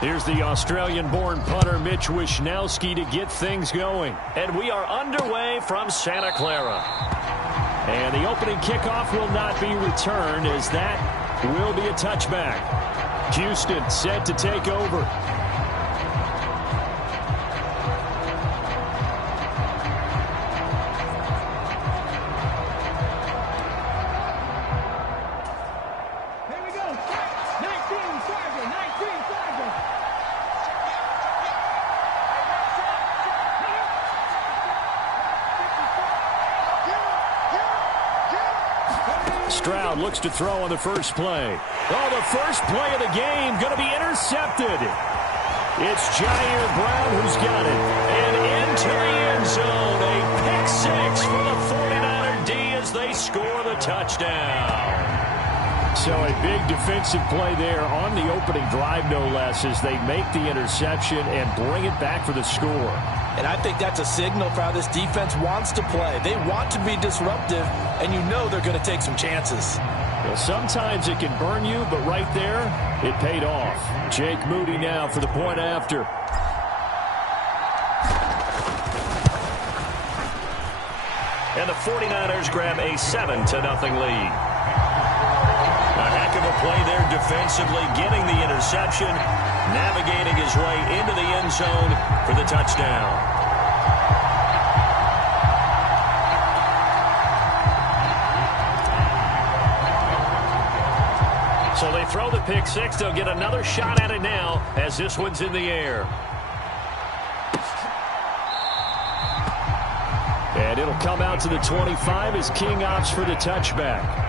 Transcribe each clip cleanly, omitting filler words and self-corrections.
Here's the Australian-born punter Mitch Wishnowsky to get things going. And we are underway from Santa Clara. And the opening kickoff will not be returned, as that will be a touchback. Houston set to take over. Stroud looks to throw on the first play. Oh, the first play of the game going to be intercepted. It's Jair Brown who's got it. And into the end zone. A pick six for the 49er D as they score the touchdown. So a big defensive play there on the opening drive, no less, as they make the interception and bring it back for the score. And I think that's a signal for how this defense wants to play. They want to be disruptive, and you know they're going to take some chances. Well, sometimes it can burn you, but right there, it paid off. Jake Moody now for the point after. And the 49ers grab a 7-0 lead. A heck of a play there defensively, getting the interception, navigating his way into the end zone for the touchdown. So they throw the pick six. They'll get another shot at it now as this one's in the air. And it'll come out to the 25 as King opts for the touchback.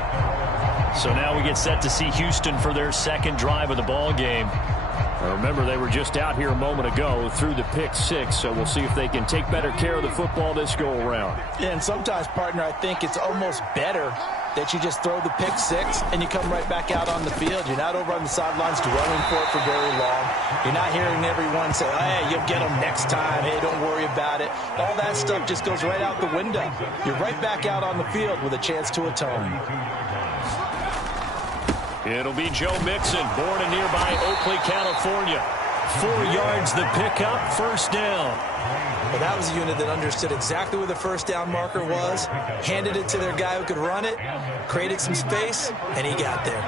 So now we get set to see Houston for their second drive of the ball game. Now remember, they were just out here a moment ago through the pick six, so we'll see if they can take better care of the football this go-around. Yeah, and sometimes, partner, I think it's almost better that you just throw the pick six and you come right back out on the field. You're not over on the sidelines dwelling for it for very long. You're not hearing everyone say, hey, you'll get them next time. Hey, don't worry about it. All that stuff just goes right out the window. You're right back out on the field with a chance to atone. It'll be Joe Mixon, born in nearby Oakley, California. 4 yards the pickup, first down. Well, that was a unit that understood exactly where the first down marker was, handed it to their guy who could run it, created some space, and he got there.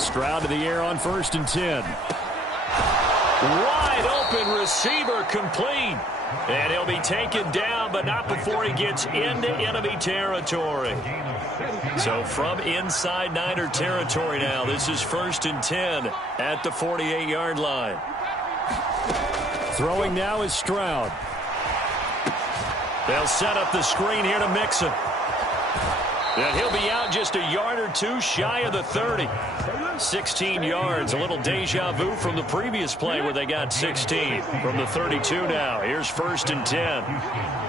Stroud to the air on 1st and 10. Wide open receiver complete. And he'll be taken down, but not before he gets into enemy territory. So from inside Niner territory now, this is 1st and 10 at the 48-yard line. Throwing now is Stroud. They'll set up the screen here to Mixon. And he'll be out just a yard or two shy of the 30. 16 yards, a little deja vu from the previous play where they got 16. From the 32 now, here's 1st and 10.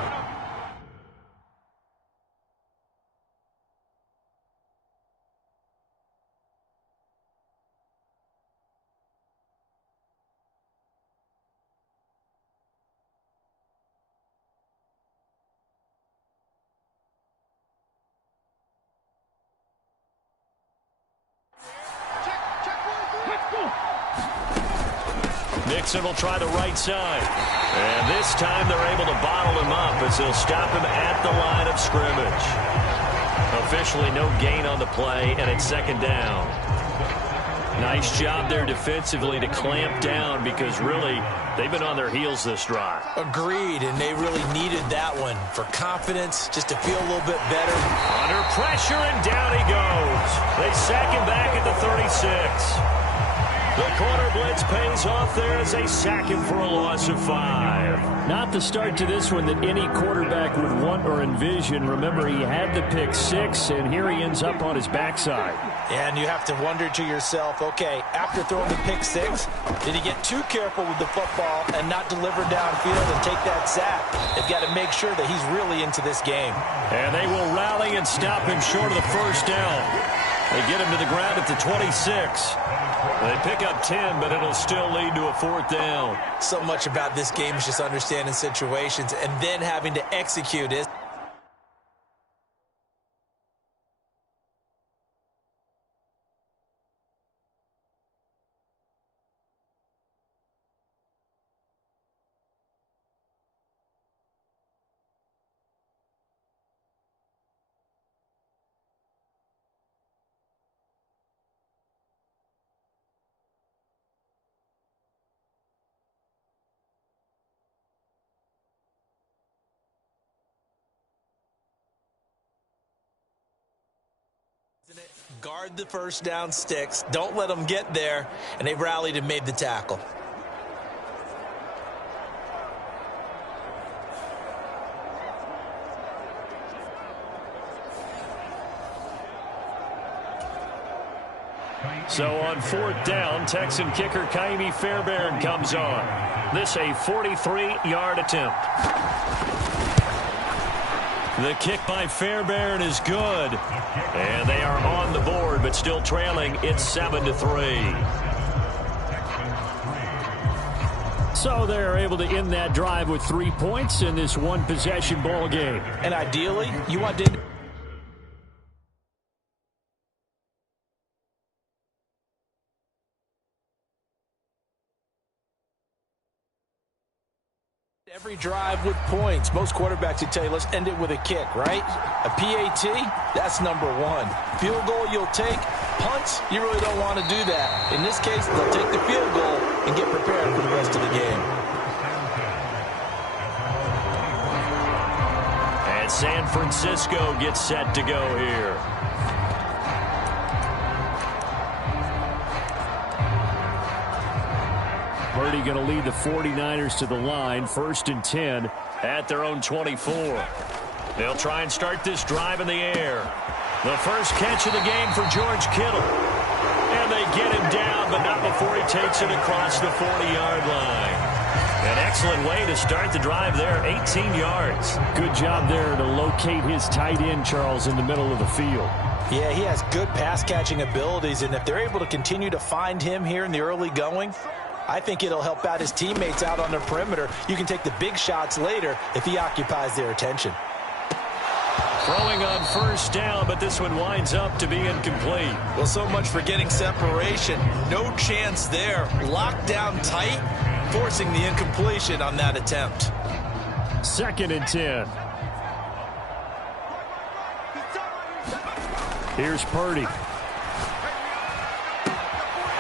Mixon will try the right side. And this time they're able to bottle him up as they'll stop him at the line of scrimmage. Officially no gain on the play, and it's 2nd down. Nice job there defensively to clamp down because really they've been on their heels this drive. Agreed, and they really needed that one for confidence, just to feel a little bit better. Under pressure, and down he goes. They sack him back at the 36. The corner blitz pays off there as they sack him for a loss of 5. Not the start to this one that any quarterback would want or envision. Remember, he had the pick six, and here he ends up on his backside. And you have to wonder to yourself, okay, after throwing the pick six, did he get too careful with the football and not deliver downfield and take that sack? They've got to make sure that he's really into this game. And they will rally and stop him short of the first down. They get him to the ground at the 26. They pick up 10, but it'll still lead to a 4th down. So much about this game is just understanding situations and then having to execute it. Guard the first down sticks. Don't let them get there. And they rallied and made the tackle. So on 4th down, Texan kicker Kaimi Fairbairn comes on. This a 43-yard attempt. The kick by Fairbairn is good. And they are on the board, but still trailing. It's 7-3. So they're able to end that drive with 3 points in this one-possession ball game. And ideally, you want to... Every drive with points. Most quarterbacks would tell you, let's end it with a kick, right? A PAT, that's number one. Field goal you'll take. Punts, you really don't want to do that. In this case, they'll take the field goal and get prepared for the rest of the game. And San Francisco gets set to go here. Purdy going to lead the 49ers to the line, 1st and 10 at their own 24. They'll try and start this drive in the air. The first catch of the game for George Kittle. And they get him down, but not before he takes it across the 40-yard line. An excellent way to start the drive there, 18 yards. Good job there to locate his tight end, Charles, in the middle of the field. Yeah, he has good pass-catching abilities, and if they're able to continue to find him here in the early going, I think it'll help out his teammates out on the perimeter. You can take the big shots later if he occupies their attention. Throwing on 1st down, but this one winds up to be incomplete. Well, so much for getting separation. No chance there. Locked down tight, forcing the incompletion on that attempt. 2nd and 10. Here's Purdy.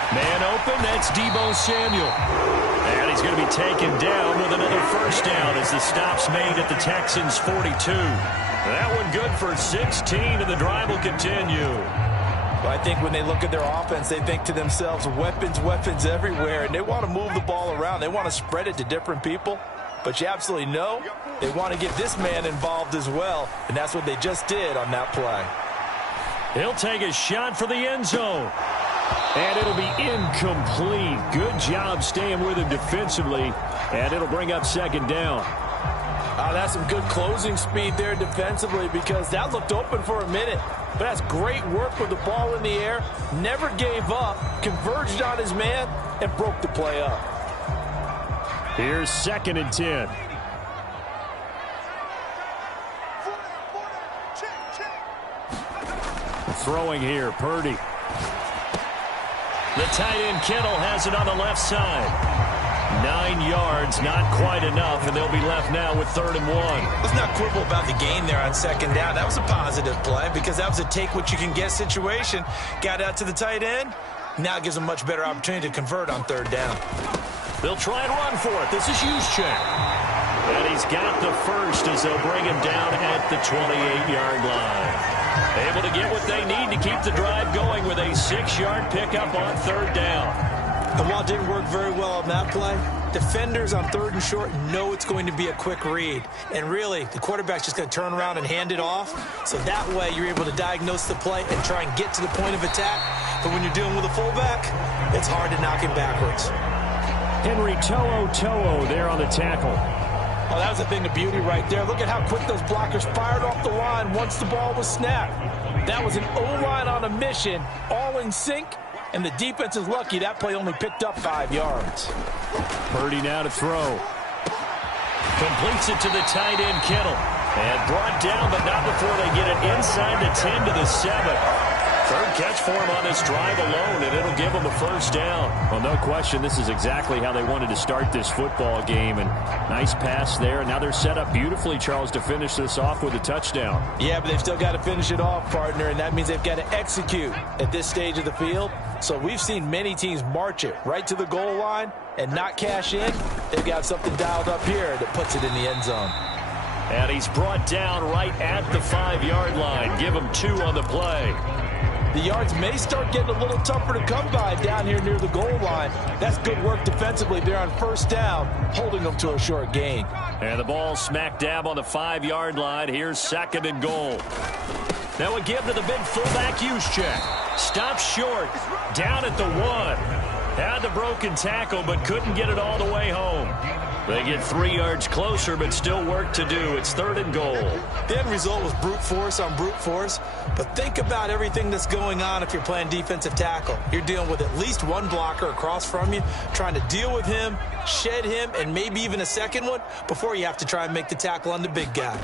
Man open, that's Deebo Samuel. And he's going to be taken down with another 1st down as the stop's made at the Texans' 42. That one good for 16, and the drive will continue. Well, I think when they look at their offense, they think to themselves, weapons, weapons everywhere, and they want to move the ball around. They want to spread it to different people. But you absolutely know they want to get this man involved as well, and that's what they just did on that play. He'll take a shot for the end zone. And it'll be incomplete. Good job staying with him defensively. And it'll bring up 2nd down. That's some good closing speed there defensively because that looked open for a minute. But that's great work with the ball in the air. Never gave up. Converged on his man and broke the play up. Here's 2nd and 10. Throwing here, Purdy. The tight end Kittle has it on the left side. 9 yards, not quite enough, and they'll be left now with 3rd and 1. Let's not quibble about the gain there on 2nd down. That was a positive play because that was a take-what-you-can-get situation. Got out to the tight end. Now it gives them a much better opportunity to convert on 3rd down. They'll try and run for it. This is Juszczyk. And he's got the first as they'll bring him down at the 28-yard line. Able to get what they need to keep the drive going with a 6-yard pickup on 3rd down. And while it didn't work very well on that play, defenders on 3rd and short know it's going to be a quick read. And really, the quarterback's just going to turn around and hand it off. So that way, you're able to diagnose the play and try and get to the point of attack. But when you're dealing with a fullback, it's hard to knock him backwards. Henry To'o there on the tackle. Oh, that was a thing of beauty right there. Look at how quick those blockers fired off the line once the ball was snapped. That was an O-line on a mission, all in sync, and the defense is lucky that play only picked up 5 yards. Purdy now to throw. Completes it to the tight end Kittle. And brought down, but not before they get it inside the 10 to the 7. 3rd catch for him on this drive alone, and it'll give him a 1st down. Well, no question, this is exactly how they wanted to start this football game. And nice pass there. Now they're set up beautifully, Charles, to finish this off with a touchdown. Yeah, but they've still got to finish it off, partner, and that means they've got to execute at this stage of the field. So we've seen many teams march it right to the goal line and not cash in. They've got something dialed up here that puts it in the end zone. And he's brought down right at the 5-yard line. Give him 2 on the play. The yards may start getting a little tougher to come by down here near the goal line. That's good work defensively there on first down, holding them to a short gain. And the ball smack dab on the 5-yard line. Here's 2nd and goal. That would give to the big fullback Juszczyk. Stops short, down at the 1. Had the broken tackle, but couldn't get it all the way home. They get 3 yards closer, but still work to do. It's 3rd and goal. The end result was brute force on brute force, but think about everything that's going on if you're playing defensive tackle. You're dealing with at least one blocker across from you, trying to deal with him, shed him, and maybe even a second one before you have to try and make the tackle on the big guy.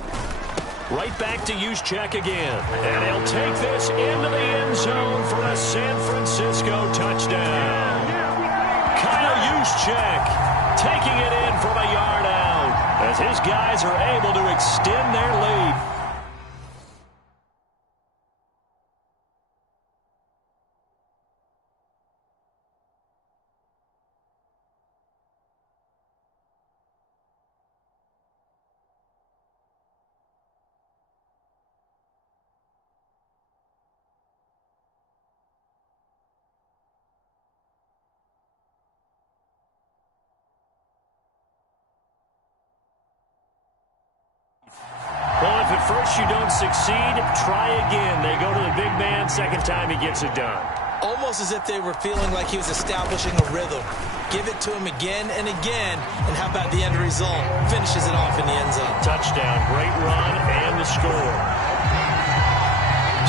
Right back to Juszczyk again. And he'll take this into the end zone for a San Francisco touchdown. Kyle Juszczyk taking it in from a yard out as his guys are able to extend their lead. Well, if at first you don't succeed, try again. They go to the big man, second time he gets it done. Almost as if they were feeling like he was establishing a rhythm. Give it to him again and again, and how about the end result? Finishes it off in the end zone. Touchdown, great run, and the score.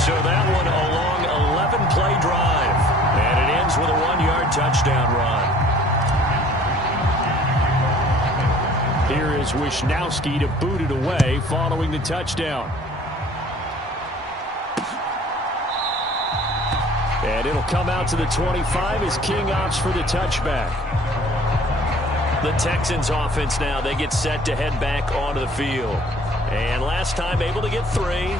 So that one a long 11-play drive, and it ends with a 1-yard touchdown run. Here is Wisnowski to boot it away following the touchdown. And it'll come out to the 25 as King opts for the touchback. The Texans offense now, they get set to head back onto the field. And last time able to get 3.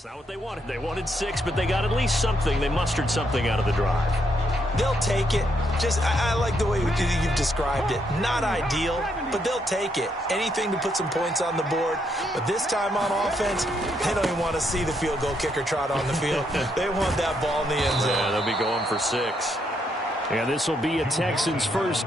It's not what they wanted. They wanted 6, but they got at least something. They mustered something out of the drive. They'll take it. I like the way you've described it. Not ideal, but they'll take it. Anything to put some points on the board. But this time on offense, they don't even want to see the field goal kicker trot on the field. They want that ball in the end zone. Yeah, they'll be going for 6. And this will be a Texans first.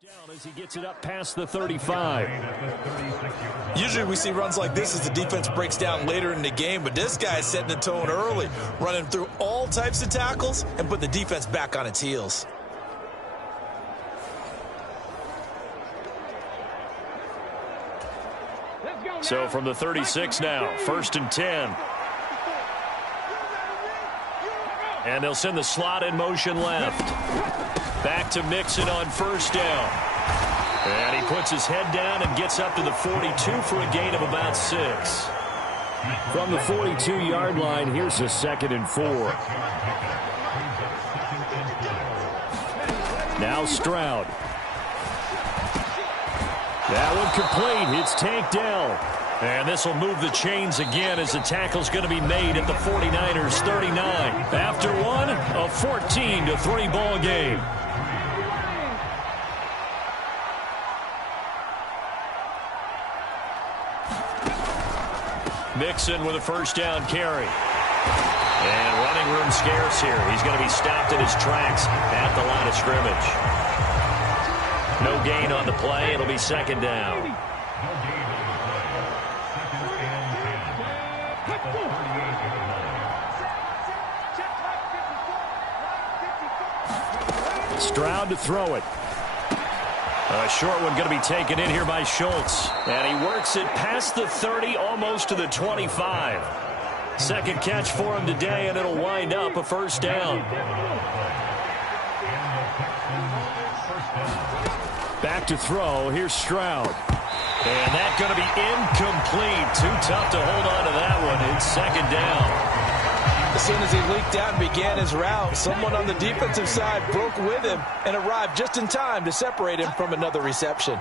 Down as he gets it up past the 35. Usually we see runs like this as the defense breaks down later in the game, but this guy's setting the tone early, running through all types of tackles and put the defense back on its heels. So from the 36 now, 1st and 10. And they'll send the slot in motion left. Back to Mixon on 1st down. And he puts his head down and gets up to the 42 for a gain of about 6. From the 42-yard line, here's a 2nd and 4. Now Stroud. That one complete. It's tanked down. And this will move the chains again as the tackle's going to be made at the 49ers 39. After one, a 14-3 ball game. Mixon with a 1st down carry. And running room scarce here. He's going to be stopped in his tracks at the line of scrimmage. No gain on the play. It'll be 2nd down. Stroud to throw it. A short one going to be taken in here by Schultz. And he works it past the 30, almost to the 25. 2nd catch for him today, and it'll wind up a 1st down. Back to throw. Here's Stroud. And that's going to be incomplete. Too tough to hold on to that one. It's 2nd down. As soon as he leaked out and began his route, someone on the defensive side broke with him and arrived just in time to separate him from another reception.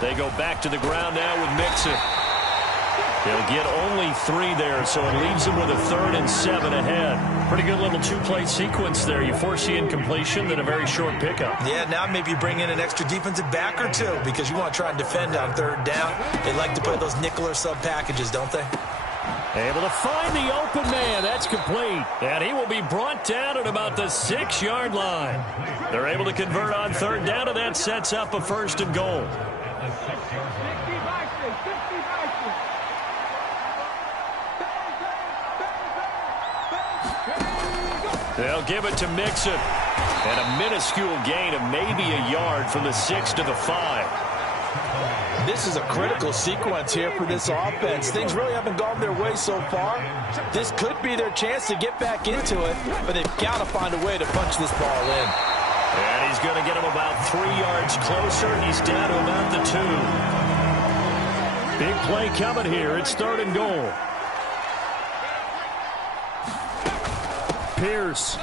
They go back to the ground now with Mixon. He'll get only 3 there, so it leaves him with a 3rd and 7 ahead. Pretty good little 2-play sequence there. You force the incompletion, then a very short pickup. Yeah, now maybe you bring in an extra defensive back or 2 because you want to try and defend on 3rd down. They like to play those nickel or sub packages, don't they? Able to find the open man. That's complete. And he will be brought down at about the 6-yard line. They're able to convert on 3rd down, and that sets up a 1st and goal. They'll give it to Mixon. And a minuscule gain of maybe a yard from the 6 to the 5. This is a critical sequence here for this offense. Things really haven't gone their way so far. This could be their chance to get back into it, but they've got to find a way to punch this ball in. And he's going to get him about 3 yards closer. He's down to about the 2. Big play coming here. It's 3rd and goal. Pierce.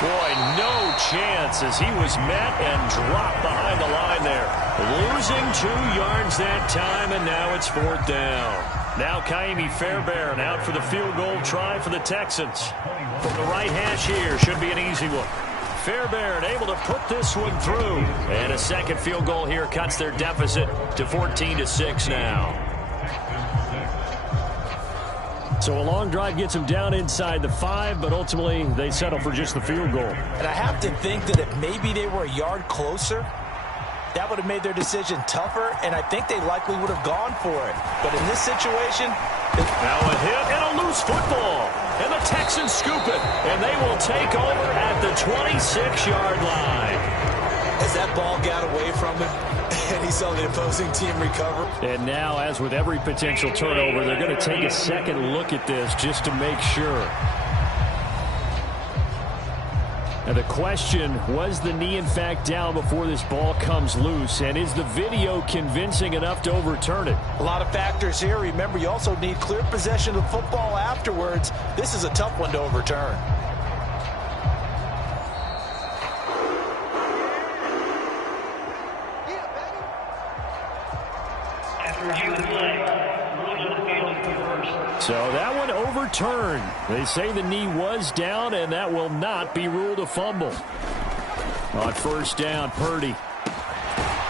Boy, no chance as he was met and dropped behind the line there. Losing 2 yards that time, and now it's 4th down. Now Kaimi Fairbairn out for the field goal try for the Texans. From the right hash here, should be an easy one. Fairbairn able to put this one through. And a second field goal here cuts their deficit to 14-6 now. So a long drive gets them down inside the 5, but ultimately they settle for just the field goal. And I have to think that if maybe they were a yard closer, that would have made their decision tougher, and I think they likely would have gone for it. But in this situation... Now a hit and a loose football. And the Texans scoop it, and they will take over at the 26-yard line. As that ball got away from him, and he saw the opposing team recover. And now, as with every potential turnover, they're going to take a second look at this just to make sure. And the question, was the knee in fact down before this ball comes loose? And is the video convincing enough to overturn it? A lot of factors here. Remember, you also need clear possession of football afterwards. This is a tough one to overturn. So that one overturned. They say the knee was down, and that will not be ruled a fumble. On first down, Purdy.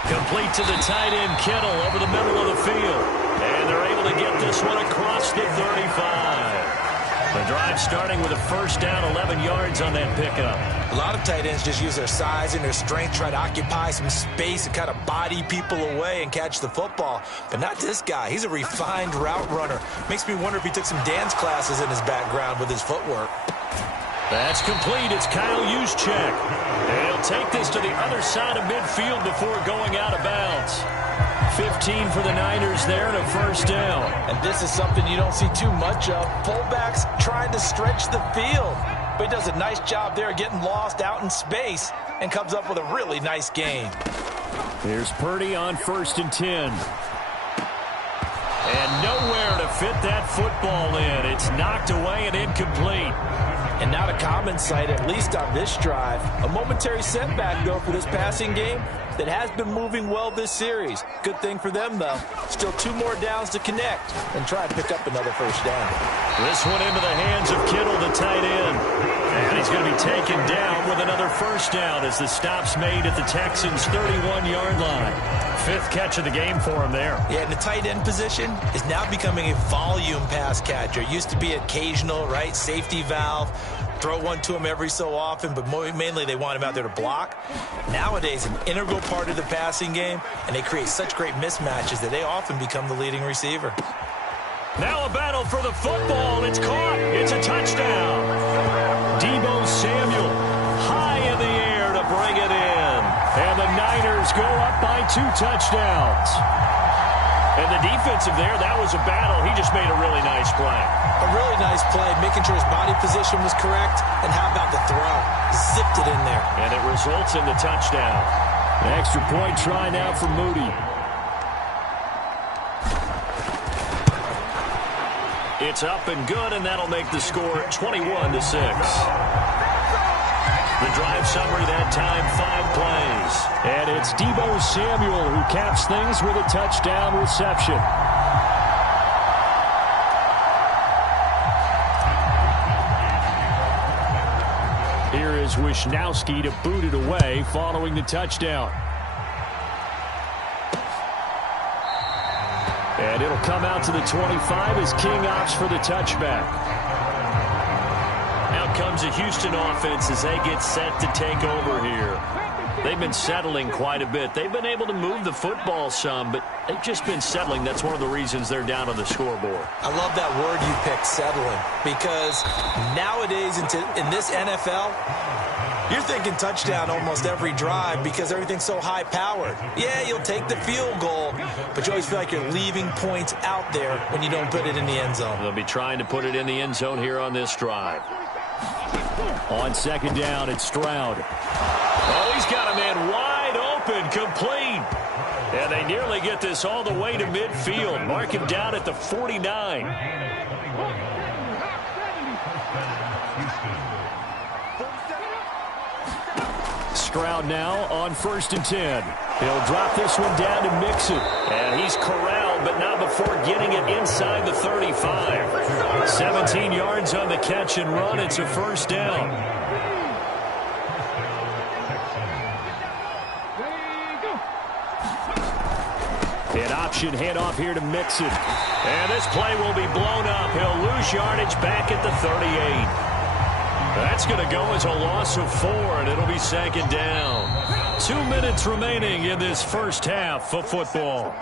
Complete to the tight end, Kittle, over the middle of the field. And they're able to get this one across the 35. The drive starting with a first down, 11 yards on that pickup. A lot of tight ends just use their size and their strength, try to occupy some space and kind of body people away and catch the football. But not this guy. He's a refined route runner. Makes me wonder if he took some dance classes in his background with his footwork. That's complete. It's Kyle Juszczyk. And he'll take this to the other side of midfield before going out of bounds. 15 for the Niners there and a first down. And this is something you don't see too much of. Fullbacks trying to stretch the field. But he does a nice job there getting lost out in space and comes up with a really nice gain. Here's Purdy on first and 10. And nowhere to fit that football in. It's knocked away and incomplete. And not a common sight, at least on this drive. A momentary setback, though, for this passing game that has been moving well this series. Good thing for them, though. Still 2 more downs to connect and try and pick up another first down. This one into the hands of Kittle, the tight end. And he's going to be taken down with another first down as the stop's made at the Texans' 31-yard line. 5th catch of the game for him there. Yeah, and the tight end position is now becoming a volume pass catcher. Used to be occasional, right? Safety valve. Throw one to him every so often, but mainly they want him out there to block. Nowadays, an integral part of the passing game, and they create such great mismatches that they often become the leading receiver. Now a battle for the football. It's caught. It's a touchdown. Deebo Samuel high in the air to bring it in. And the Niners go up by 2 touchdowns. And the defensive there, that was a battle. He just made a really nice play. A really nice play, making sure his body position was correct. And how about the throw? Zipped it in there. And it results in the touchdown. An extra point try now for Moody. It's up and good, and that'll make the score 21-6. The drive summary that time, 5 plays. And it's Deebo Samuel who caps things with a touchdown reception. Here is Wisnowski to boot it away following the touchdown. And it'll come out to the 25 as King opts for the touchback. Out comes the Houston offense as they get set to take over here. They've been settling quite a bit. They've been able to move the football some, but they've just been settling. That's one of the reasons they're down on the scoreboard. I love that word you picked, settling, because nowadays in this NFL, you're thinking touchdown almost every drive because everything's so high-powered. Yeah, you'll take the field goal, but you always feel like you're leaving points out there when you don't put it in the end zone. They'll be trying to put it in the end zone here on this drive. On second down, it's Stroud. Oh, he's got a man wide open, complete. And they nearly get this all the way to midfield. Mark him down at the 49. Stroud now on first and 10. He'll drop this one down to Mixon. And he's corralled, but not before getting it inside the 35. 17 yards on the catch and run. It's a first down. An option handoff here to Mixon. And this play will be blown up. He'll lose yardage back at the 38. That's going to go as a loss of 4, and it'll be second down. 2 minutes remaining in this first half of football.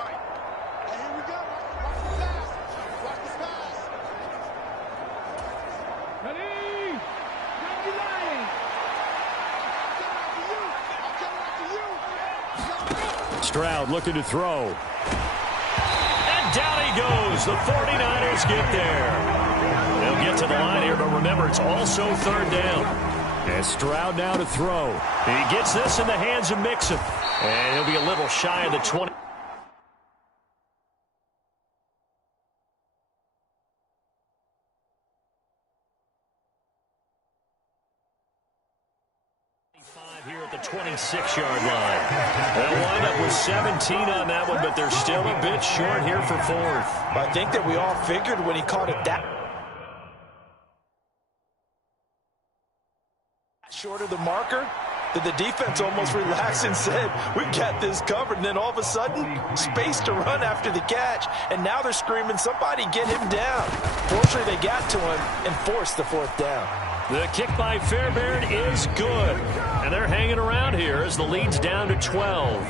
Stroud looking to throw. And down he goes. The 49ers get there. They'll get to the line here, but remember, it's also third down. And Stroud now to throw. He gets this in the hands of Mixon. And he'll be a little shy of the 20. Here at the 26-yard line. They'll wind up with 17 on that one, but they're still a bit short here for fourth. I think that we all figured when he called it that short of the marker, that the defense almost relaxed and said, we got this covered. And then all of a sudden, space to run after the catch. And now they're screaming, somebody get him down. Fortunately, they got to him and forced the fourth down. The kick by Fairbairn is good. And they're hanging around here as the lead's down to 12.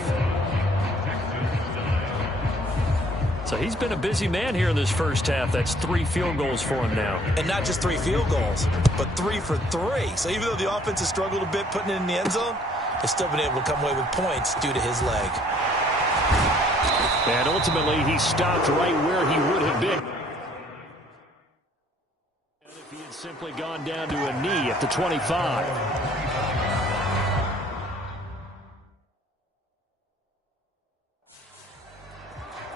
So he's been a busy man here in this first half. That's 3 field goals for him now. And not just 3 field goals, but 3 for 3. So even though the offense has struggled a bit putting it in the end zone, they've still been able to come away with points due to his leg. And ultimately, he stopped right where he would have been. If he had simply gone down to a knee at the 25.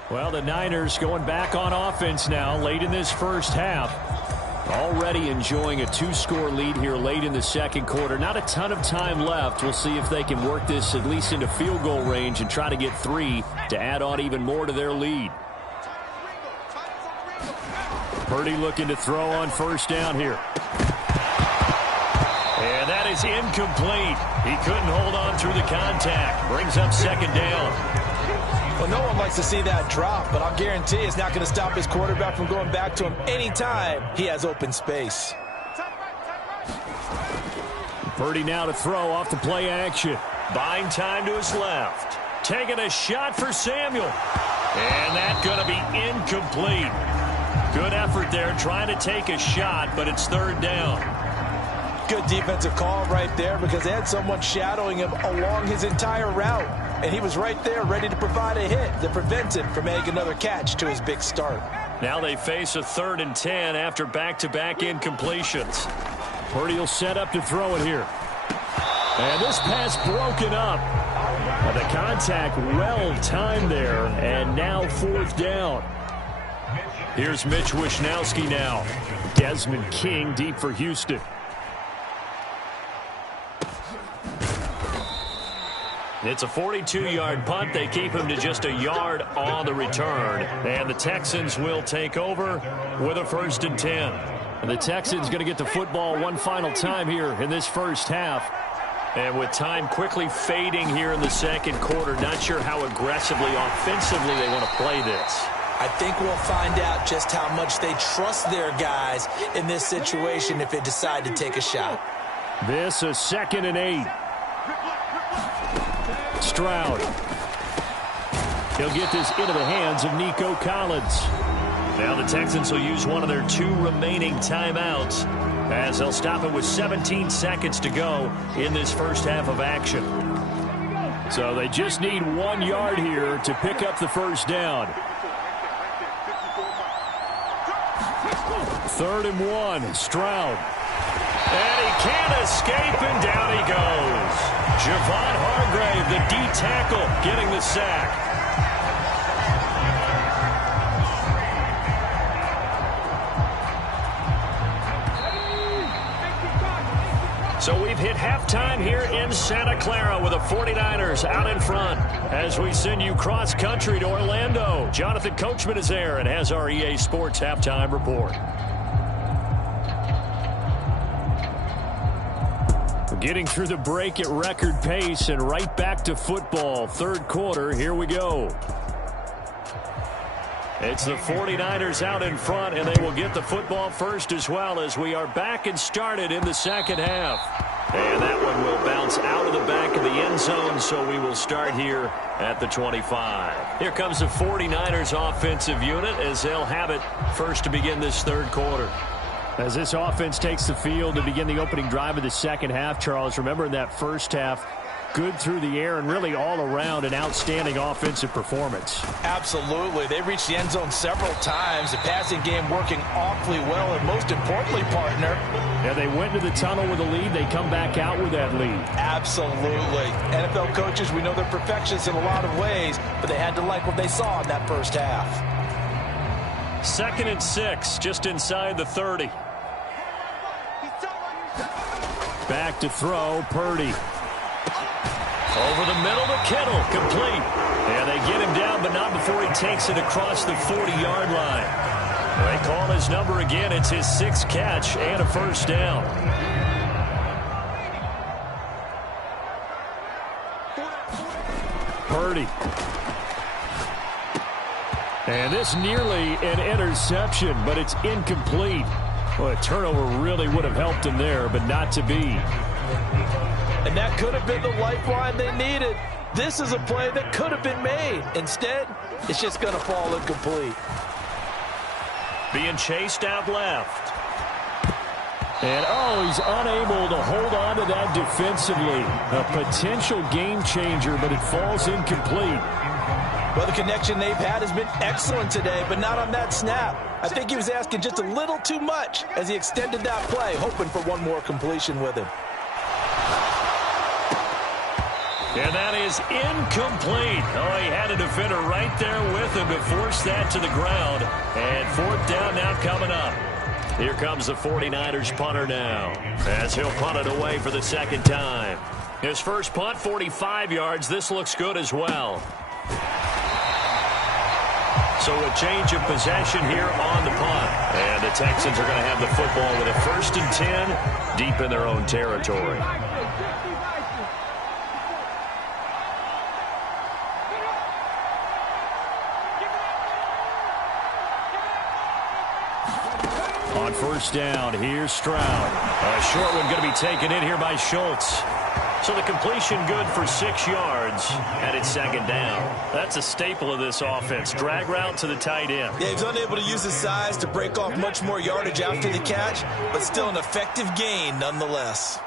Well, the Niners going back on offense now late in this first half. Already enjoying a 2-score lead here late in the second quarter. Not a ton of time left. We'll see if they can work this at least into field goal range and try to get 3 to add on even more to their lead. Purdy looking to throw on first down here. And that is incomplete. He couldn't hold on through the contact. Brings up second down. Well, no one likes to see that drop, but I'll guarantee it's not going to stop his quarterback from going back to him anytime he has open space. Purdy now to throw off the play action. Buying time to his left. Taking a shot for Samuel. And that's going to be incomplete. Good effort there trying to take a shot, but it's third down. Good defensive call right there because they had someone shadowing him along his entire route. And he was right there ready to provide a hit that prevents him from making another catch to his big start. Now they face a 3rd and 10 after back-to-back incompletions. Purdy will set up to throw it here. And this pass broken up. The contact well timed there, and now 4th down. Here's Mitch Wishnowski now. Desmond King deep for Houston. It's a 42-yard punt. They keep him to just a yard on the return. And the Texans will take over with a 1st and 10. And the Texans going to get the football one final time here in this first half. And with time quickly fading here in the second quarter, not sure how aggressively, offensively they want to play this. I think we'll find out just how much they trust their guys in this situation if they decide to take a shot. This is 2nd and 8. Stroud. He'll get this into the hands of Nico Collins. Now the Texans will use one of their 2 remaining timeouts as they'll stop it with 17 seconds to go in this first half of action. So they just need 1 yard here to pick up the first down. 3rd and 1. Stroud. And he can't escape, and down he goes. Javon Hargrave, the D tackle, getting the sack. So we've hit halftime here in Santa Clara with the 49ers out in front. As we send you cross-country to Orlando, Jonathan Coachman is there and has our EA Sports halftime report. Getting through the break at record pace and right back to football. Third quarter, here we go. It's the 49ers out in front, and they will get the football first as well as we are back and started in the second half. And that one will bounce out of the back of the end zone, so we will start here at the 25. Here comes the 49ers offensive unit as they'll have it first to begin this third quarter. As this offense takes the field to begin the opening drive of the second half, Charles, remember in that first half, good through the air and really all around an outstanding offensive performance. Absolutely. They reached the end zone several times. The passing game working awfully well, and most importantly, partner. Yeah, they went into the tunnel with a lead. They come back out with that lead. Absolutely. NFL coaches, we know they're perfectionists in a lot of ways, but they had to like what they saw in that first half. 2nd and 6, just inside the 30. Back to throw, Purdy. Over the middle to Kittle, complete. And they get him down, but not before he takes it across the 40-yard line. They call his number again. It's his 6th catch and a first down. Purdy. And this nearly an interception, but it's incomplete. Well, a turnover really would have helped him there, but not to be. And that could have been the lifeline they needed. This is a play that could have been made. Instead, it's just going to fall incomplete. Being chased out left. And, he's unable to hold on to that defensively. A potential game changer, but it falls incomplete. Well, the connection they've had has been excellent today, but not on that snap. I think he was asking just a little too much as he extended that play, hoping for one more completion with him. And that is incomplete. Oh, he had a defender right there with him to force that to the ground. And 4th down now coming up. Here comes the 49ers punter now, as he'll punt it away for the 2nd time. His first punt, 45 yards. This looks good as well. So a change of possession here on the punt. And the Texans are going to have the football with a 1st and 10 deep in their own territory. On 1st down, here's Stroud. A short one going to be taken in here by Schultz. So the completion good for 6 yards, and it's 2nd down. That's a staple of this offense. Drag route to the tight end. Yeah, he's unable to use his size to break off much more yardage after the catch, but still an effective gain nonetheless.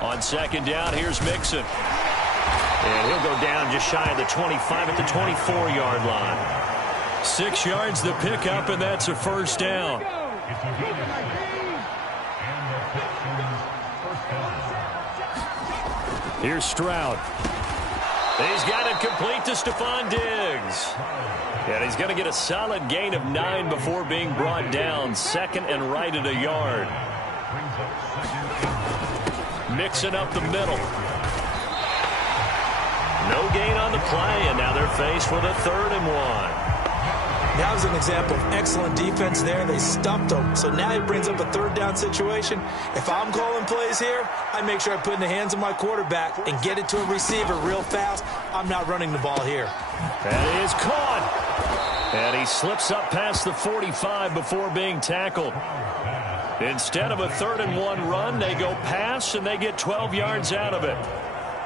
On 2nd down, here's Mixon. And he'll go down just shy of the 25 at the 24-yard line. 6 yards the pickup, and that's a 1st down. Here's Stroud. He's got it complete to Stephon Diggs. And he's going to get a solid gain of 9 before being brought down. 2nd and right at a yard. Mixing up the middle. No gain on the play, and now they're faced with a 3rd and 1. That was an example of excellent defense there. They stopped him. So now he brings up a 3rd down situation. If I'm calling plays here, I make sure I put it in the hands of my quarterback and get it to a receiver real fast. I'm not running the ball here. That is caught. And he slips up past the 45 before being tackled. Instead of a 3rd and 1 run, they go pass, and they get 12 yards out of it.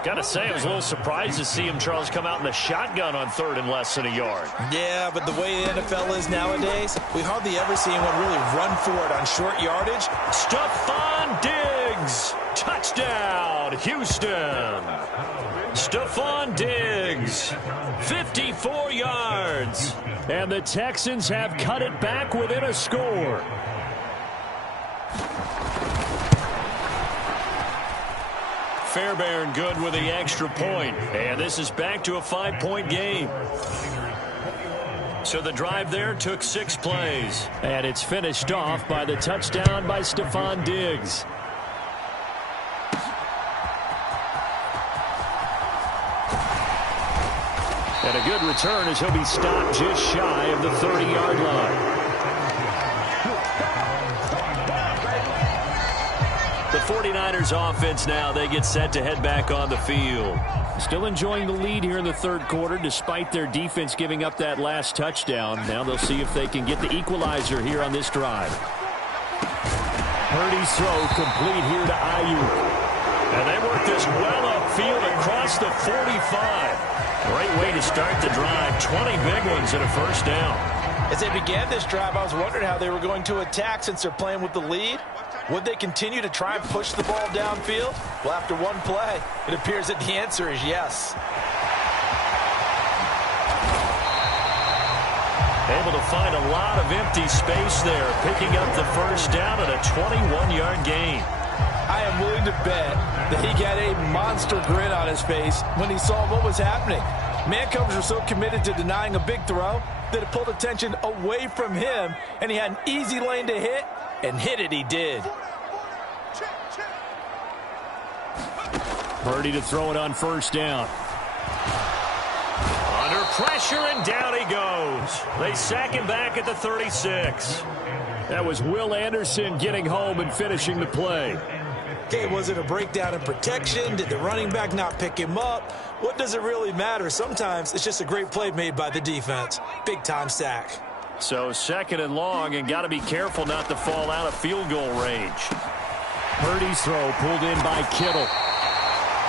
Gotta say, I was a little surprised to see him, Charles, come out in the shotgun on 3rd and less than a yard. Yeah, but the way the NFL is nowadays, we hardly ever see anyone really run for it on short yardage. Stephon Diggs! Touchdown, Houston! Stephon Diggs, 54 yards. And the Texans have cut it back within a score. Fairbairn good with the extra point. And this is back to a 5-point game. So the drive there took 6 plays. And it's finished off by the touchdown by Stephon Diggs. And a good return as he'll be stopped just shy of the 30-yard line. The 49ers offense now, they get set to head back on the field. Still enjoying the lead here in the third quarter despite their defense giving up that last touchdown. Now they'll see if they can get the equalizer here on this drive. Purdy's throw complete here to Ayuk. And they work this well upfield across the 45. Great way to start the drive. 20 big ones and a first down. As they began this drive, I was wondering how they were going to attack since they're playing with the lead. Would they continue to try and push the ball downfield? Well, after one play, it appears that the answer is yes. Able to find a lot of empty space there, picking up the first down at a 21-yard gain. I am willing to bet that he got a monster grin on his face when he saw what was happening. Man coverage were so committed to denying a big throw that it pulled attention away from him, and he had an easy lane to hit, and hit it he did. Purdy to throw it on first down. Under pressure, and down he goes. They sack him back at the 36. That was Will Anderson getting home and finishing the play. Okay, was it a breakdown in protection? Did the running back not pick him up? What does it really matter? Sometimes it's just a great play made by the defense. Big-time sack. So second and long, and got to be careful not to fall out of field goal range. Purdy's throw pulled in by Kittle.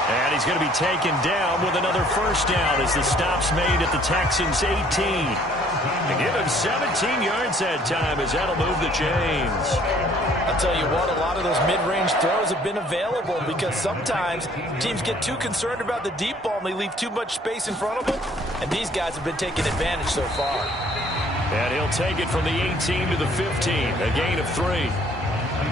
And he's going to be taken down with another first down as the stop's made at the Texans' 18. To give him 17 yards that time as that'll move the chains. I'll tell you what, a lot of those mid-range throws have been available because sometimes teams get too concerned about the deep ball and they leave too much space in front of them. And these guys have been taking advantage so far. And he'll take it from the 18 to the 15, a gain of 3.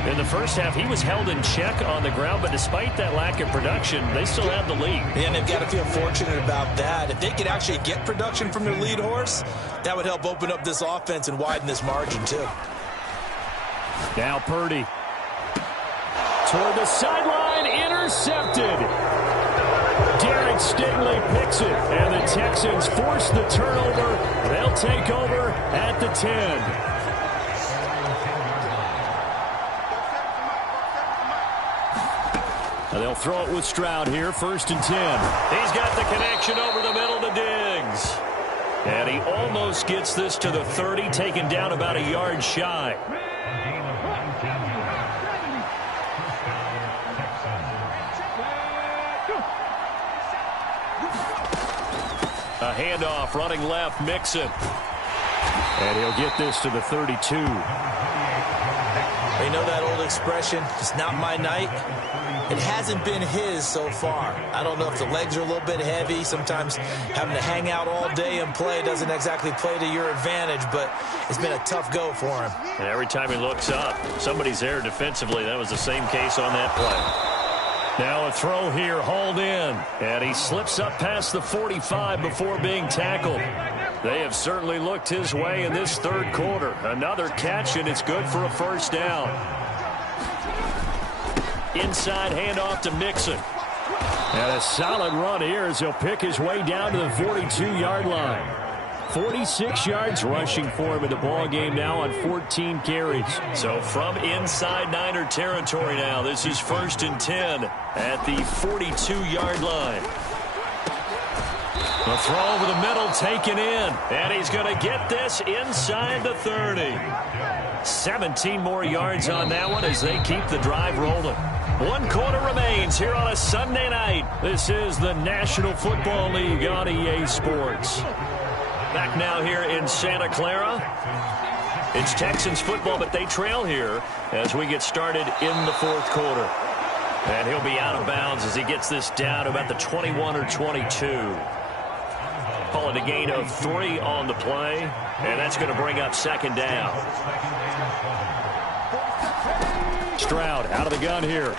In the first half, he was held in check on the ground, but despite that lack of production, they still have the lead. And they've got to feel fortunate about that. If they could actually get production from their lead horse, that would help open up this offense and widen this margin, too. Now Purdy. Toward the sideline, intercepted. Derek Stingley picks it, and the Texans force the turnover. They'll take over at the 10. They'll throw it with Stroud here, 1st and 10. He's got the connection over the middle to Diggs. And he almost gets this to the 30, taken down about a yard shy. A handoff, running left, Mixon. And he'll get this to the 32. You know that old expression, it's not my night? It hasn't been his so far. I don't know if the legs are a little bit heavy. Sometimes having to hang out all day and play doesn't exactly play to your advantage, but it's been a tough go for him. And every time he looks up, somebody's there defensively. That was the same case on that play. Now a throw here, hauled in. And he slips up past the 45 before being tackled. They have certainly looked his way in this third quarter. Another catch, and it's good for a first down. Inside handoff to Mixon. And a solid run here as he'll pick his way down to the 42-yard line. 46 yards rushing for him in the ballgame now on 14 carries. So from inside Niner territory now, this is 1st and 10 at the 42-yard line. The throw over the middle taken in. And he's going to get this inside the 30. 17 more yards on that one as they keep the drive rolling. 1 quarter remains here on a Sunday night. This is the National Football League on EA Sports. Back now here in Santa Clara. It's Texans football, but they trail here as we get started in the fourth quarter. And he'll be out of bounds as he gets this down to about the 21 or 22. Call it a gain of 3 on the play, and that's going to bring up 2nd down. Stroud out of the gun here.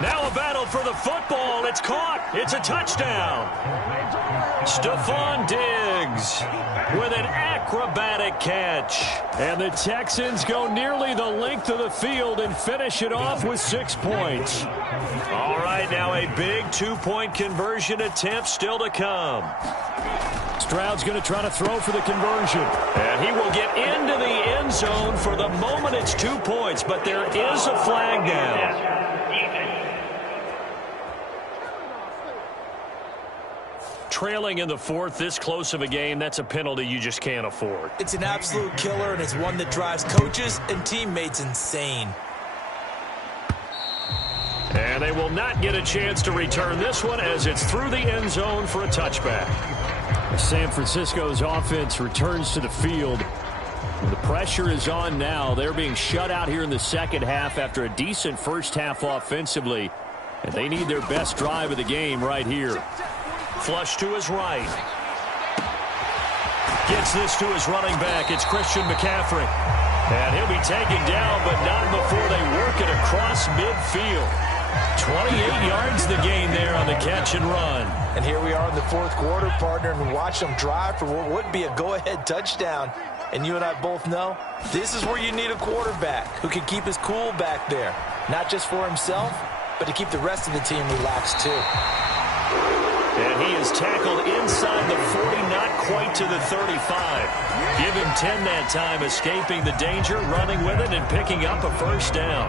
Now a battle for the football. It's caught. It's a touchdown. Stephon Diggs with an acrobatic catch. And the Texans go nearly the length of the field and finish it off with 6 points. All right, now a big two-point conversion attempt still to come. Stroud's going to try to throw for the conversion. And he will get into the end zone. For the moment, it's 2 points, but there is a flag down. Trailing in the fourth, this close of a game, that's a penalty you just can't afford. It's an absolute killer, and it's one that drives coaches and teammates insane. And they will not get a chance to return this one as it's through the end zone for a touchback. San Francisco's offense returns to the field. The pressure is on now. They're being shut out here in the second half after a decent first half offensively. And they need their best drive of the game right here. Flush to his right. Gets this to his running back. It's Christian McCaffrey. And he'll be taken down, but not before they work it across midfield. 28 yards the gain there on the catch and run. And here we are in the fourth quarter, partner, and watch them drive for what would be a go-ahead touchdown. And you and I both know this is where you need a quarterback who can keep his cool back there. Not just for himself, but to keep the rest of the team relaxed too. And he is tackled inside the 40, not quite to the 35. Give him 10 that time, escaping the danger, running with it, and picking up a first down.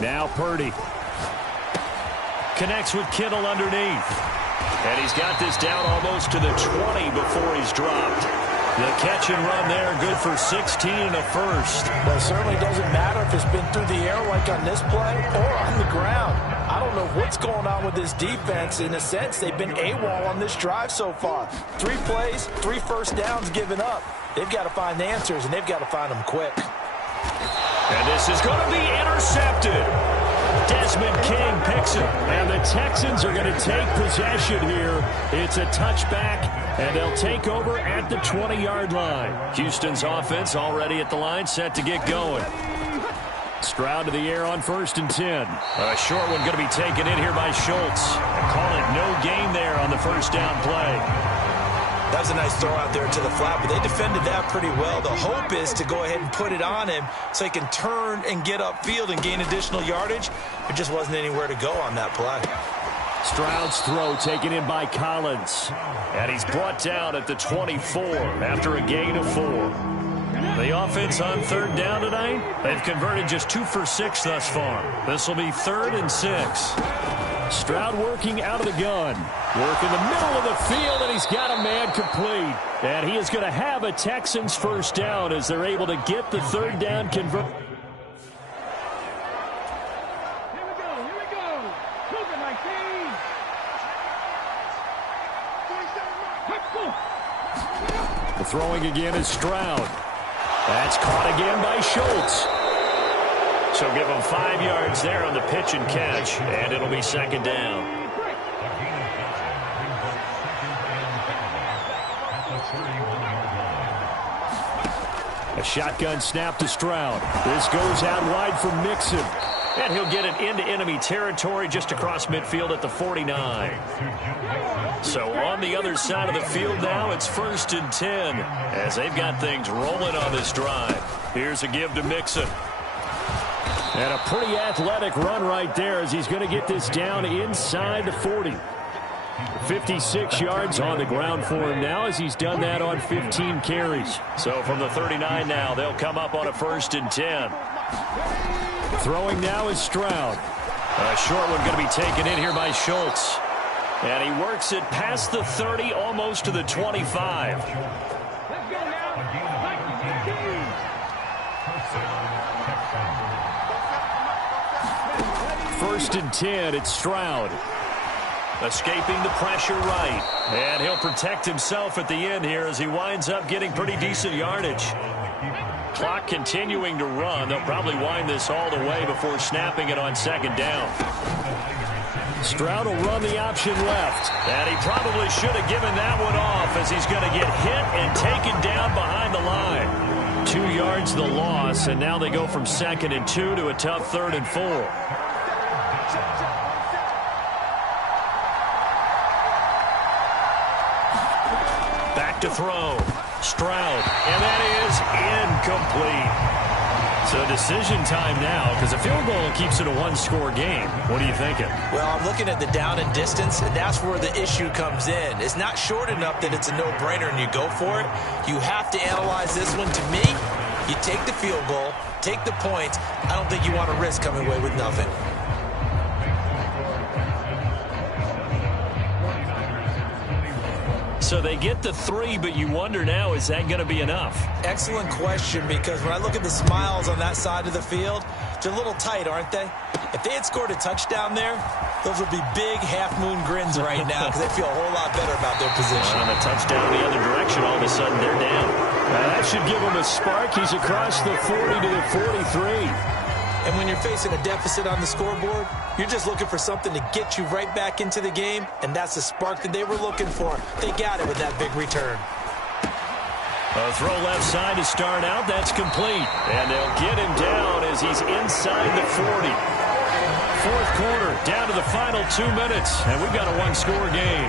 Now Purdy. Connects with Kittle underneath. And he's got this down almost to the 20 before he's dropped. The catch and run there, good for 16 and a first. Well, it certainly doesn't matter if it's been through the air like on this play or on the ground. I don't know what's going on with this defense. In a sense, they've been AWOL on this drive so far. 3 plays, 3 first downs given up. They've got to find answers, and they've got to find them quick. And this is going to be intercepted. Desmond King picks it, and the Texans are going to take possession here. It's a touchback, and they'll take over at the 20-yard line. Houston's offense already at the line, set to get going. Stroud to the air on 1st and 10. A short one going to be taken in here by Schultz. And call it no gain there on the first down play. That was a nice throw out there to the flat, but they defended that pretty well. The hope is to go ahead and put it on him so he can turn and get upfield and gain additional yardage. There just wasn't anywhere to go on that play. Stroud's throw taken in by Collins. And he's brought down at the 24 after a gain of 4. The offense on 3rd down tonight, they've converted just 2 for 6 thus far. This will be 3rd and 6. Stroud working out of the gun. Work in the middle of the field, and he's got a man complete. And he is going to have a Texans first down as they're able to get the 3rd down convert. Here we go. Cougar 19. The throwing again is Stroud. That's caught again by Schultz. So give him 5 yards there on the pitch and catch, and it'll be 2nd down. A shotgun snap to Stroud. This goes out wide for Mixon. And he'll get it into enemy territory just across midfield at the 49. So on the other side of the field now, it's 1st and 10 as they've got things rolling on this drive. Here's a give to Mixon. And a pretty athletic run right there as he's going to get this down inside the 40. 56 yards on the ground for him now as he's done that on 15 carries. So from the 39 now, they'll come up on a 1st and 10. Throwing now is Stroud. A short one going to be taken in here by Schultz. And he works it past the 30, almost to the 25. First and 10, it's Stroud. Escaping the pressure right. And he'll protect himself at the end here as he winds up getting pretty decent yardage. Clock continuing to run. They'll probably wind this all the way before snapping it on 2nd down. Stroud will run the option left. And he probably should have given that one off as he's going to get hit and taken down behind the line. 2 yards the loss, and now they go from 2nd and 2 to a tough 3rd and 4. Back to throw. Stroud, and that is incomplete. So decision time now, because a field goal keeps it a one-score game. What are you thinking? Well, I'm looking at the down and distance, and that's where the issue comes in. It's not short enough that it's a no-brainer and you go for it. You have to analyze this one. To me, you take the field goal, take the points. I don't think you want to risk coming away with nothing. So they get the 3, but you wonder now, is that going to be enough? Excellent question, because when I look at the smiles on that side of the field, they're a little tight, aren't they? If they had scored a touchdown there, those would be big half-moon grins right now because they feel a whole lot better about their position. On a touchdown the other direction, all of a sudden they're down. That should give him a spark. He's across the 40 to the 43. And when you're facing a deficit on the scoreboard, you're just looking for something to get you right back into the game, and that's the spark that they were looking for. They got it with that big return. A throw left side to start out. That's complete. And they'll get him down as he's inside the 40. Fourth quarter, down to the final 2 minutes, and we've got a one-score game.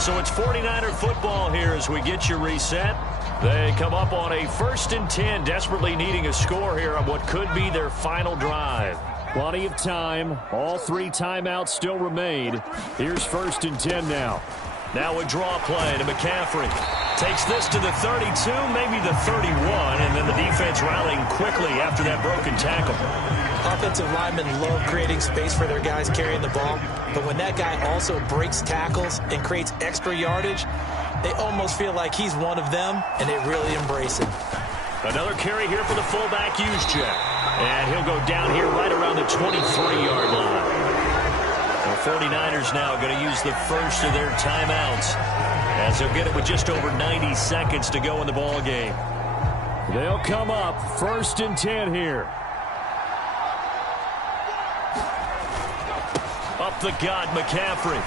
So it's 49er football here as we get you reset. They come up on a 1st and 10, desperately needing a score here on what could be their final drive. Plenty of time. All 3 timeouts still remain. Here's 1st and 10 now. Now a draw play to McCaffrey. Takes this to the 32, maybe the 31, and then the defense rallying quickly after that broken tackle. Offensive linemen love creating space for their guys carrying the ball, but when that guy also breaks tackles and creates extra yardage, they almost feel like he's one of them, and they really embrace him. Another carry here for the fullback, Juszczyk. And he'll go down here right around the 23-yard line. The 49ers now going to use the first of their timeouts, as they'll get it with just over 90 seconds to go in the ball game. They'll come up 1st and 10 here. Up the gut, McCaffrey.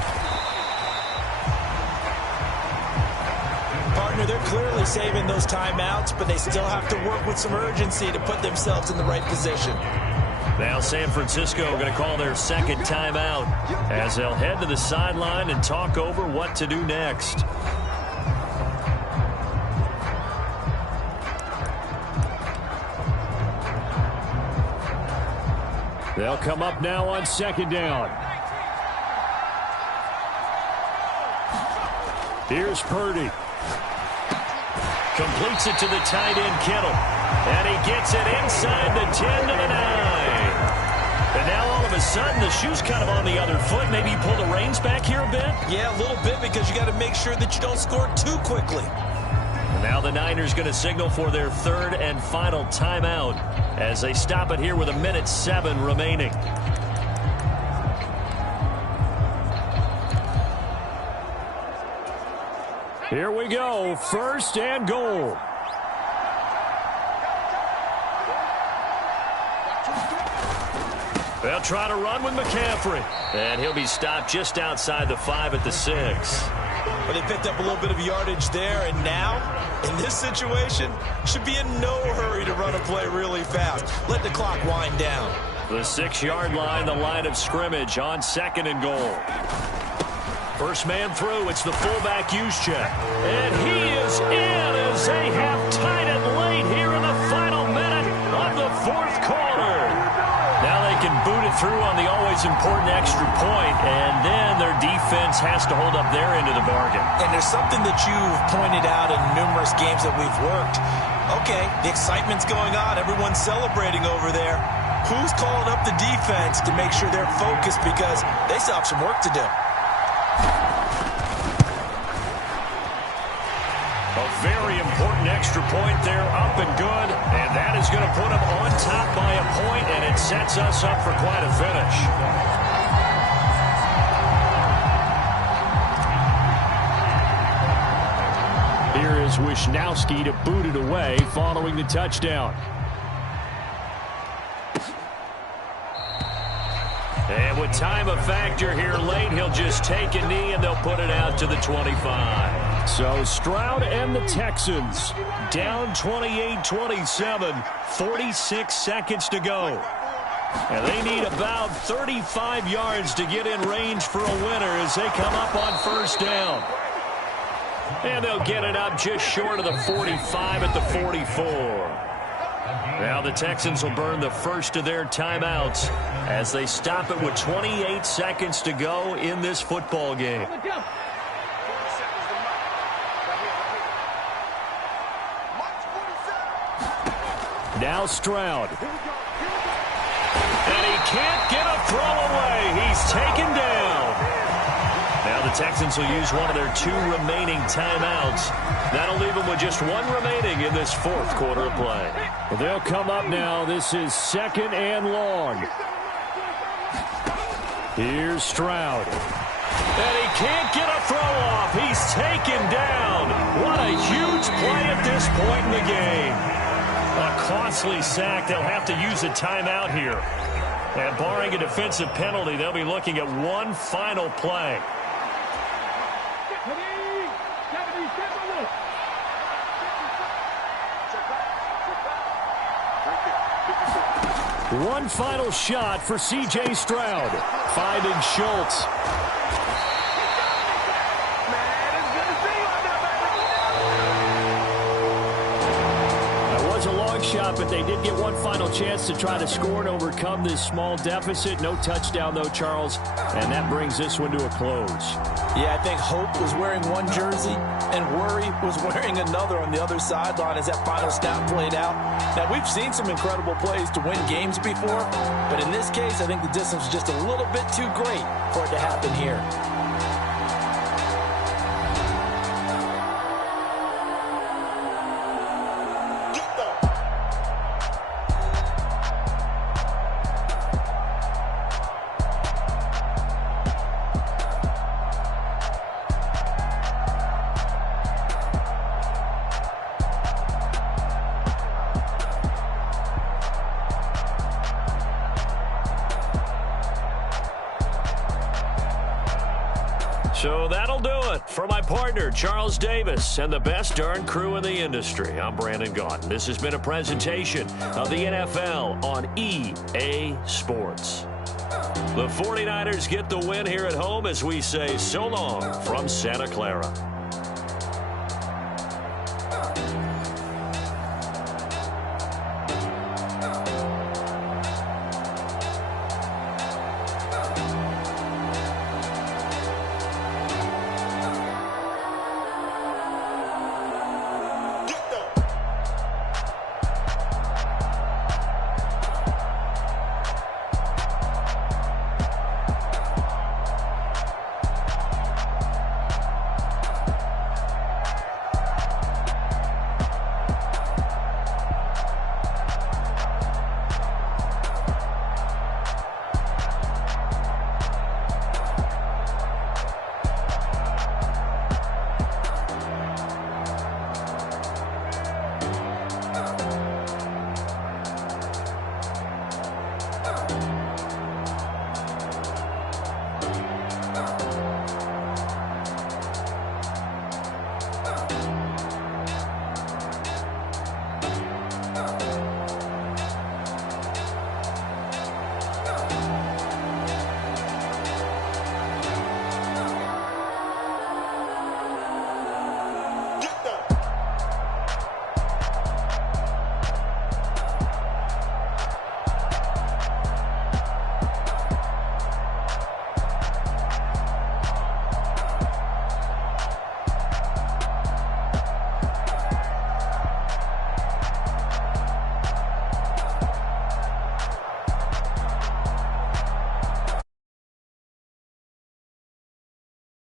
Partner, they're clearly saving those timeouts, but they still have to work with some urgency to put themselves in the right position. Now San Francisco going to call their 2nd timeout as they'll head to the sideline and talk over what to do next. They'll come up now on 2nd down. Here's Purdy. Completes it to the tight end, Kittle. And he gets it inside the 10 to the 9. And now all of a sudden the shoe's kind of on the other foot. Maybe you pull the reins back here a bit? Yeah, a little bit, because you got to make sure that you don't score too quickly. And now the Niners going to signal for their 3rd and final timeout as they stop it here with 1:07 remaining. Here we go, 1st and goal. They'll try to run with McCaffrey. And he'll be stopped just outside the 5 at the 6. But they picked up a little bit of yardage there, and now, in this situation, should be in no hurry to run a play really fast. Let the clock wind down. The 6-yard line, the line of scrimmage on 2nd and goal. First man through, it's the fullback, Juszczyk. And he is in as they have tied it late here in the final minute of the 4th quarter. Now they can boot it through on the always important extra point, and then their defense has to hold up their end of the bargain. And there's something that you've pointed out in numerous games that we've worked. Okay, the excitement's going on. Everyone's celebrating over there. Who's calling up the defense to make sure they're focused, because they still have some work to do? A very important extra point there, up and good, and that is going to put them on top by a point, and it sets us up for quite a finish. Here is Wisnowski to boot it away following the touchdown. And with time a factor here late, he'll just take a knee and they'll put it out to the 25. So Stroud and the Texans down 28-27, 46 seconds to go. And they need about 35 yards to get in range for a winner as they come up on first down. And they'll get it up just short of the 45 at the 44. Now the Texans will burn the first of their timeouts as they stop it with 28 seconds to go in this football game. Now Stroud. And he can't get a throw away. He's taken down. Now the Texans will use one of their 2 remaining timeouts. That'll leave them with just 1 remaining in this fourth quarter of play. Well, they'll come up now. This is 2nd and long. Here's Stroud. And he can't get a throw off. He's taken down. What a huge play at this point in the game. A costly sack. They'll have to use a timeout here. And barring a defensive penalty, they'll be looking at one final play. One final shot for C.J. Stroud, finding Schultz. Shot, but they did get one final chance to try to score and overcome this small deficit. No touchdown, though, Charles, and that brings this one to a close. Yeah, I think Hope was wearing one jersey and Worry was wearing another on the other sideline as that final snap played out. Now, we've seen some incredible plays to win games before, but in this case, I think the distance was just a little bit too great for it to happen here. So that'll do it for my partner, Charles Davis, and the best darn crew in the industry. I'm Brandon Gaudin. This has been a presentation of the NFL on EA Sports. The 49ers get the win here at home as we say so long from Santa Clara.